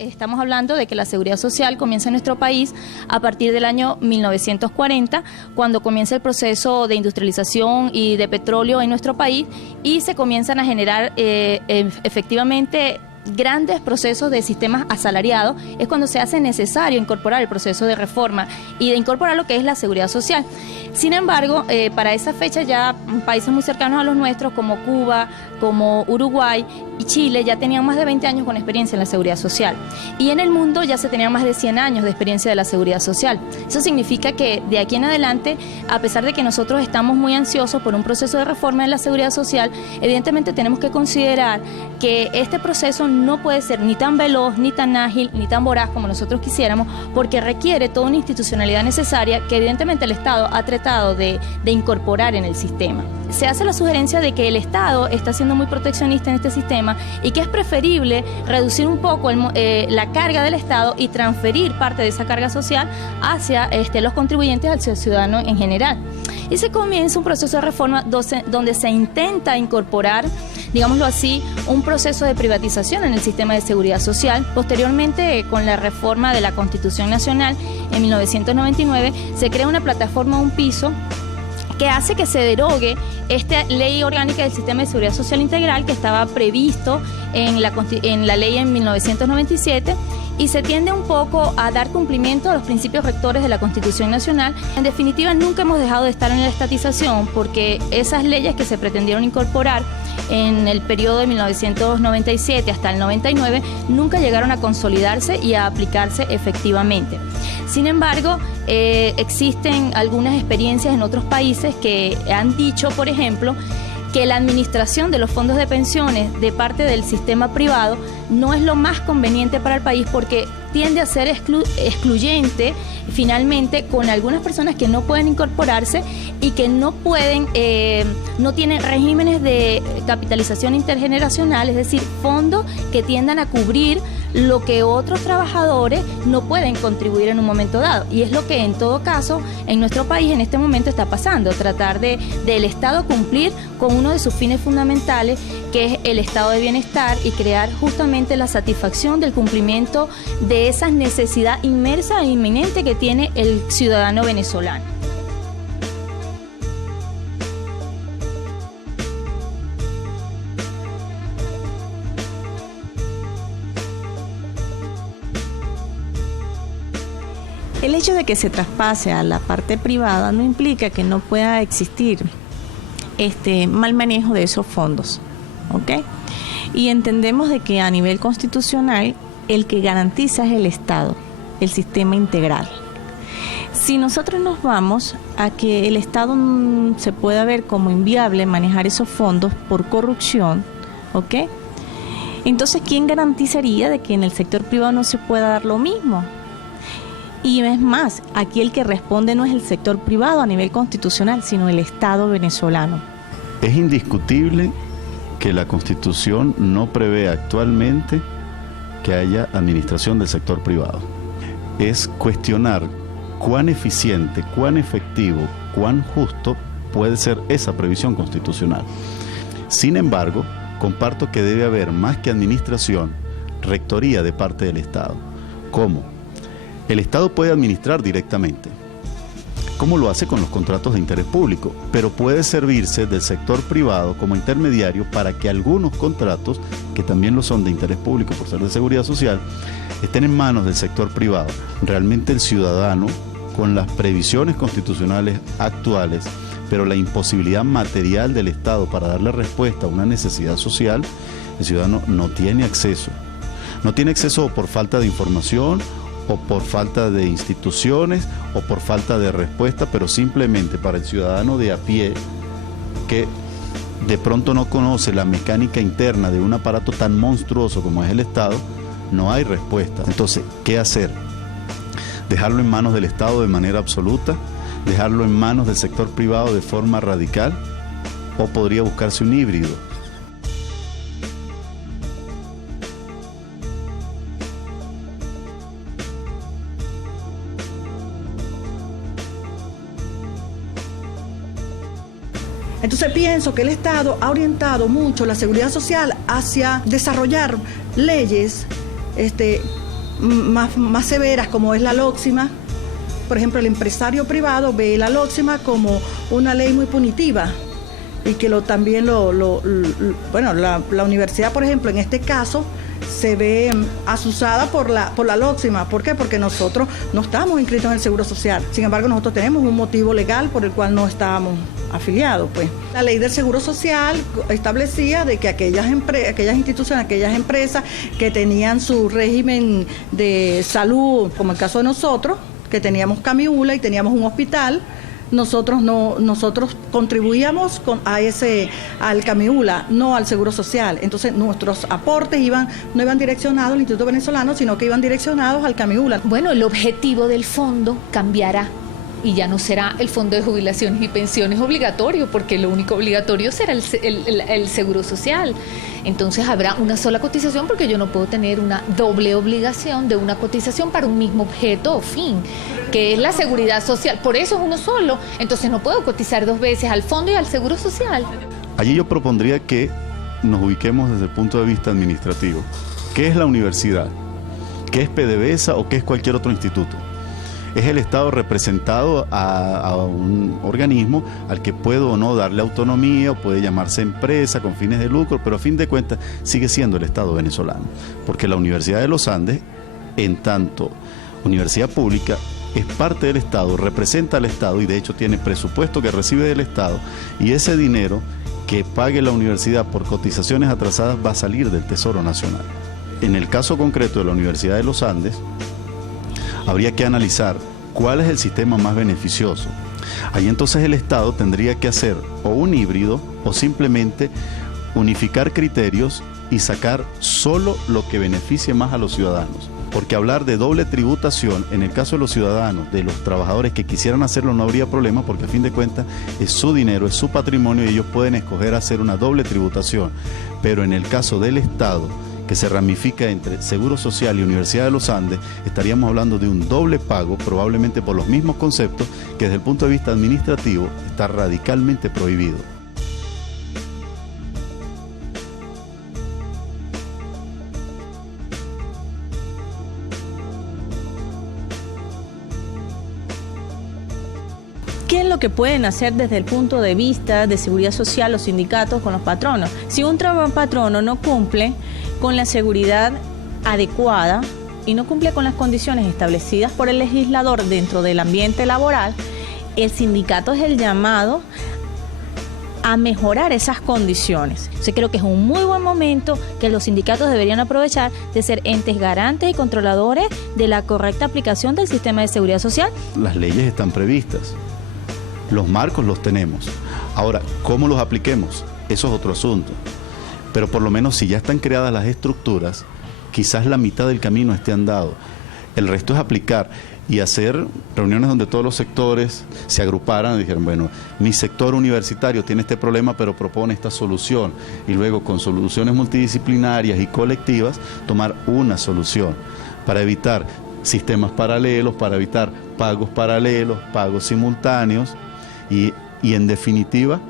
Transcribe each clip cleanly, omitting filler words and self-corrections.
estamos hablando de que la seguridad social comienza en nuestro país a partir del año 1940, cuando comienza el proceso de industrialización y de petróleo en nuestro país y se comienzan a generar efectivamente grandes procesos de sistemas asalariados. Es cuando se hace necesario incorporar el proceso de reforma y de incorporar lo que es la seguridad social. Sin embargo, para esa fecha ya países muy cercanos a los nuestros como Cuba, como Uruguay y Chile ya tenían más de 20 años con experiencia en la seguridad social. Y en el mundo ya se tenían más de 100 años de experiencia de la seguridad social. Eso significa que de aquí en adelante, a pesar de que nosotros estamos muy ansiosos por un proceso de reforma en la seguridad social, evidentemente tenemos que considerar que este proceso no puede ser ni tan veloz, ni tan ágil, ni tan voraz como nosotros quisiéramos, porque requiere toda una institucionalidad necesaria que evidentemente el Estado ha tratado de incorporar en el sistema. Se hace la sugerencia de que el Estado está siendo muy proteccionista en este sistema y que es preferible reducir un poco la carga del Estado y transferir parte de esa carga social hacia los contribuyentes, al ciudadano en general. Y se comienza un proceso de reforma donde se intenta incorporar, digámoslo así, un proceso de privatización en el sistema de seguridad social. Posteriormente, con la reforma de la Constitución Nacional en 1999, se crea una plataforma, un piso, que hace que se derogue esta ley orgánica del Sistema de Seguridad Social Integral que estaba previsto en la ley en 1997 y se tiende un poco a dar cumplimiento a los principios rectores de la Constitución Nacional. En definitiva, nunca hemos dejado de estar en la estatización porque esas leyes que se pretendieron incorporar en el periodo de 1997 hasta el 99 nunca llegaron a consolidarse y a aplicarse efectivamente. Sin embargo, existen algunas experiencias en otros países que han dicho, por ejemplo, que la administración de los fondos de pensiones de parte del sistema privado no es lo más conveniente para el país porque tiende a ser excluyente finalmente con algunas personas que no pueden incorporarse y que no tienen regímenes de capitalización intergeneracional, es decir, fondos que tiendan a cubrir lo que otros trabajadores no pueden contribuir en un momento dado. Y es lo que en todo caso en nuestro país en este momento está pasando, tratar del Estado cumplir con uno de sus fines fundamentales, que es el estado de bienestar y crear justamente la satisfacción del cumplimiento de esa necesidad inmersa e inminente que tiene el ciudadano venezolano. El hecho de que se traspase a la parte privada no implica que no pueda existir mal manejo de esos fondos, ¿ok? Y entendemos de que a nivel constitucional el que garantiza es el Estado, el sistema integral. Si nosotros nos vamos a que el Estado se pueda ver como inviable manejar esos fondos por corrupción, ¿ok? Entonces, ¿quién garantizaría de que en el sector privado no se pueda dar lo mismo? Y es más, aquí el que responde no es el sector privado a nivel constitucional, sino el Estado venezolano. Es indiscutible que la Constitución no prevé actualmente que haya administración del sector privado. Es cuestionar cuán eficiente, cuán efectivo, cuán justo puede ser esa previsión constitucional. Sin embargo, comparto que debe haber más que administración, rectoría de parte del Estado. ¿Cómo? El Estado puede administrar directamente, como lo hace con los contratos de interés público, pero puede servirse del sector privado como intermediario para que algunos contratos, que también lo son de interés público por ser de seguridad social, estén en manos del sector privado. Realmente el ciudadano, con las previsiones constitucionales actuales, pero la imposibilidad material del Estado para darle respuesta a una necesidad social, el ciudadano no tiene acceso. No tiene acceso por falta de información, o por falta de instituciones, o por falta de respuesta, pero simplemente para el ciudadano de a pie, que de pronto no conoce la mecánica interna de un aparato tan monstruoso como es el Estado, no hay respuesta. Entonces, ¿qué hacer? ¿Dejarlo en manos del Estado de manera absoluta? ¿Dejarlo en manos del sector privado de forma radical? ¿O podría buscarse un híbrido? Entonces pienso que el Estado ha orientado mucho la seguridad social hacia desarrollar leyes más severas, como es la LOCSIMA. Por ejemplo, el empresario privado ve la LOCSIMA como una ley muy punitiva y que también la universidad, por ejemplo, en este caso, se ve asusada por la LOCSIMA. ¿Por qué? Porque nosotros no estamos inscritos en el Seguro Social. Sin embargo, nosotros tenemos un motivo legal por el cual no estábamos afiliados, pues. La ley del Seguro Social establecía de que aquellas instituciones, aquellas empresas que tenían su régimen de salud, como el caso de nosotros, que teníamos Camiula y teníamos un hospital, nosotros contribuíamos al Camiula, no al Seguro Social. Entonces nuestros aportes no iban direccionados al Instituto Venezolano, sino que iban direccionados al Camiula. Bueno, el objetivo del fondo cambiará y ya no será el fondo de jubilaciones y pensiones obligatorio, porque lo único obligatorio será el Seguro Social. Entonces habrá una sola cotización, porque yo no puedo tener una doble obligación de una cotización para un mismo objeto o fin, que es la seguridad social. Por eso es uno solo. Entonces no puedo cotizar dos veces al fondo y al Seguro Social. Allí yo propondría que nos ubiquemos desde el punto de vista administrativo. ¿Qué es la universidad? ¿Qué es PDVSA o qué es cualquier otro instituto? Es el Estado representado a un organismo al que puedo o no darle autonomía, o puede llamarse empresa con fines de lucro, pero a fin de cuentas sigue siendo el Estado venezolano, porque la Universidad de los Andes, en tanto universidad pública, es parte del Estado, representa al Estado y de hecho tiene presupuesto que recibe del Estado, y ese dinero que pague la universidad por cotizaciones atrasadas va a salir del Tesoro Nacional. En el caso concreto de la Universidad de los Andes, habría que analizar cuál es el sistema más beneficioso. Ahí entonces el Estado tendría que hacer o un híbrido o simplemente unificar criterios y sacar solo lo que beneficie más a los ciudadanos. Porque hablar de doble tributación, en el caso de los ciudadanos, de los trabajadores que quisieran hacerlo, no habría problema, porque a fin de cuentas es su dinero, es su patrimonio y ellos pueden escoger hacer una doble tributación. Pero en el caso del Estado, que se ramifica entre Seguro Social y Universidad de los Andes, estaríamos hablando de un doble pago, probablemente por los mismos conceptos, que desde el punto de vista administrativo está radicalmente prohibido. ¿Qué es lo que pueden hacer desde el punto de vista de seguridad social los sindicatos con los patronos? Si un patrono no cumple con la seguridad adecuada y no cumple con las condiciones establecidas por el legislador dentro del ambiente laboral, el sindicato es el llamado a mejorar esas condiciones. Yo creo que es un muy buen momento que los sindicatos deberían aprovechar de ser entes garantes y controladores de la correcta aplicación del sistema de seguridad social. Las leyes están previstas, los marcos los tenemos. Ahora, ¿cómo los apliquemos? Eso es otro asunto. Pero por lo menos si ya están creadas las estructuras, quizás la mitad del camino esté andado. El resto es aplicar y hacer reuniones donde todos los sectores se agruparan y dijeran, bueno, mi sector universitario tiene este problema, pero propone esta solución. Y luego con soluciones multidisciplinarias y colectivas, tomar una solución para evitar sistemas paralelos, para evitar pagos paralelos, pagos simultáneos y en definitiva,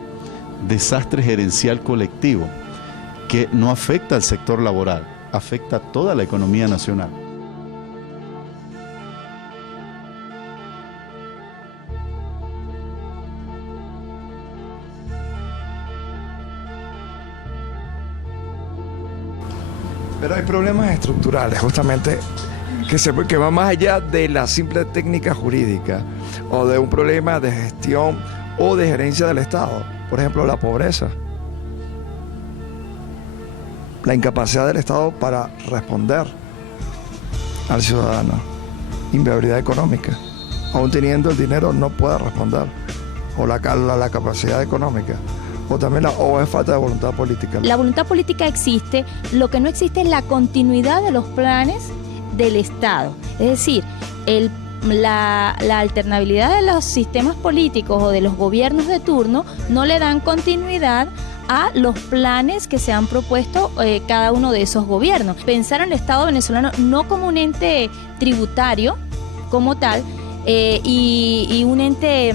desastre gerencial colectivo, que no afecta al sector laboral, afecta a toda la economía nacional. Pero hay problemas estructurales, justamente, que va más allá de la simple técnica jurídica o de un problema de gestión o de gerencia del Estado. Por ejemplo, la pobreza. La incapacidad del Estado para responder al ciudadano. Inviabilidad económica. Aún teniendo el dinero no puede responder. O la capacidad económica. O también es falta de voluntad política. La voluntad política existe, lo que no existe es la continuidad de los planes del Estado. Es decir, la alternabilidad de los sistemas políticos o de los gobiernos de turno no le dan continuidad a los planes que se han propuesto cada uno de esos gobiernos. Pensar en el Estado venezolano no como un ente tributario como tal y un ente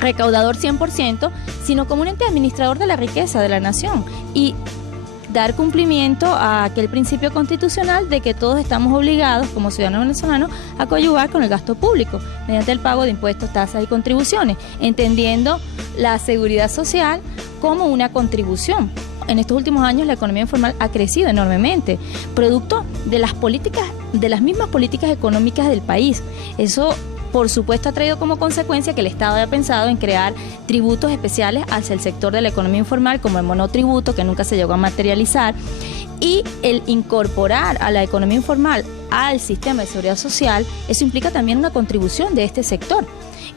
recaudador 100%, sino como un ente administrador de la riqueza de la nación. Y dar cumplimiento a aquel principio constitucional de que todos estamos obligados como ciudadanos venezolanos a coadyuvar con el gasto público mediante el pago de impuestos, tasas y contribuciones, entendiendo la seguridad social como una contribución. En estos últimos años la economía informal ha crecido enormemente, producto de las políticas, de las mismas políticas económicas del país. Eso, por supuesto, ha traído como consecuencia que el Estado haya pensado en crear tributos especiales hacia el sector de la economía informal, como el monotributo, que nunca se llegó a materializar, y el incorporar a la economía informal al sistema de seguridad social, eso implica también una contribución de este sector,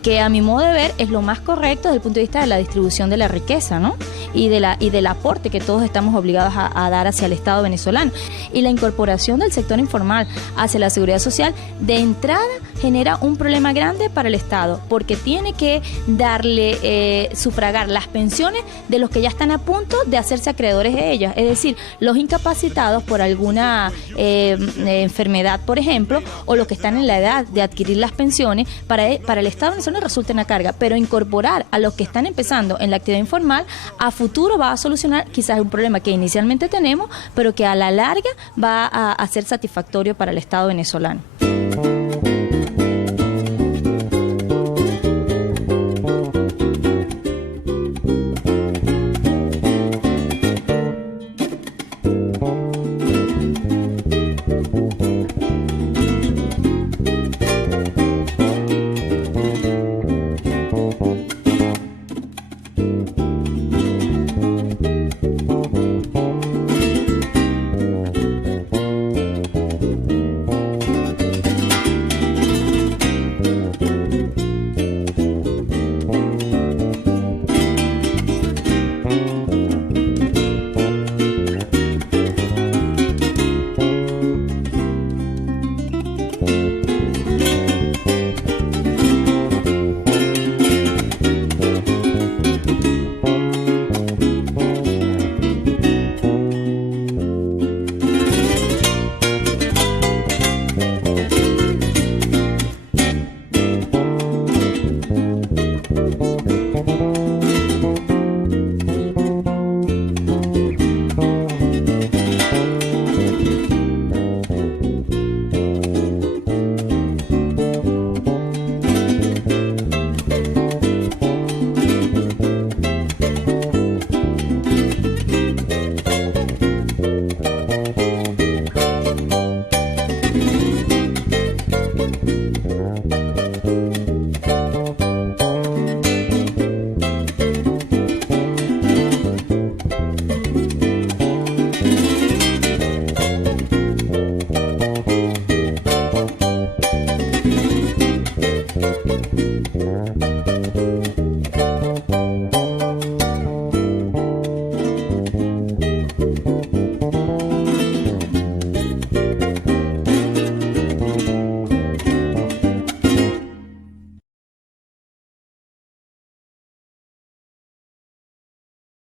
que a mi modo de ver es lo más correcto desde el punto de vista de la distribución de la riqueza, ¿no? Y del aporte que todos estamos obligados a dar hacia el Estado venezolano. Y la incorporación del sector informal hacia la seguridad social, de entrada, genera un problema grande para el Estado, porque tiene que darle, sufragar las pensiones de los que ya están a punto de hacerse acreedores de ellas, es decir, los incapacitados por alguna enfermedad, por ejemplo, o los que están en la edad de adquirir las pensiones. Para el Estado venezolano resulta una carga, pero incorporar a los que están empezando en la actividad informal a futuro va a solucionar quizás un problema que inicialmente tenemos, pero que a la larga va a ser satisfactorio para el Estado venezolano.